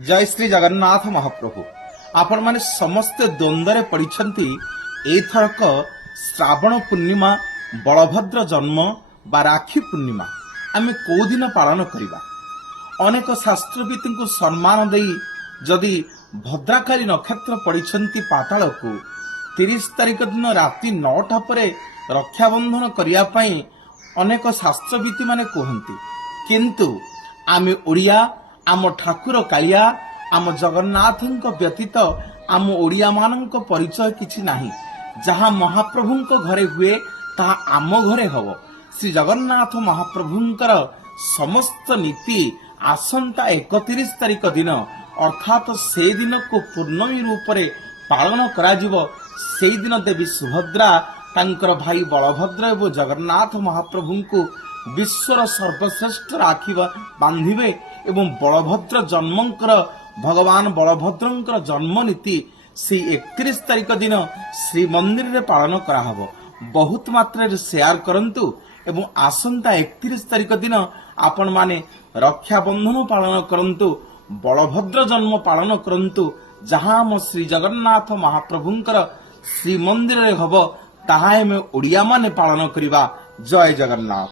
जय श्री जगन्नाथ महाप्रभु। आपण माने समस्त द्वंद्व पड़िछंती एथरक श्रावण पूर्णिमा बलभद्र जन्म बा राखी पूर्णिमा आमे को दिन पालन करिबा। अनेक शास्त्रविद को सम्मान देई जदि भद्राकाली नक्षत्र पड़िछंती पाताल को 30 तारिख दिन राति 9टा परे रक्षाबंधन करिया पई अनेक शास्त्रविद माने कहंती, किंतु आमे ओडिया आम ठाकुर कालिया आम जगन्नाथ व्यतीत आम ओडिया मानक परिचय किछि नाही। जहाँ महाप्रभुंक घरे हुए ताहा आम घरे हब। श्री जगन्नाथ महाप्रभुंकर समस्त नीति आसंता 31 तारिख दिन अर्थात से दिन को पूर्णमी रूप से पालन कराजिबो। से दिन देवी सुभद्रा तांकर भाई बलभद्र एवं जगन्नाथ महाप्रभुंकु विश्वर सर्वश्रेष्ठ राखी बांधिबे एवं बलभद्र जन्मंकर भगवान बलभद्रंकर जन्म नीति से 31 तारिख दिन श्री मंदिर रे पालन कराहब। बहुत मात्रा रे शेयर करंतु एवं आसंता 31 तारिख दिन आपण माने रक्षाबंधन पालन करंतु, बलभद्र जन्म पालन करंतु। जहाँ हम श्री जगन्नाथ महाप्रभुंकर श्री मंदिर रे हब ताहा एमे ओडिया माने पालन करिबा। जय जगन्नाथ।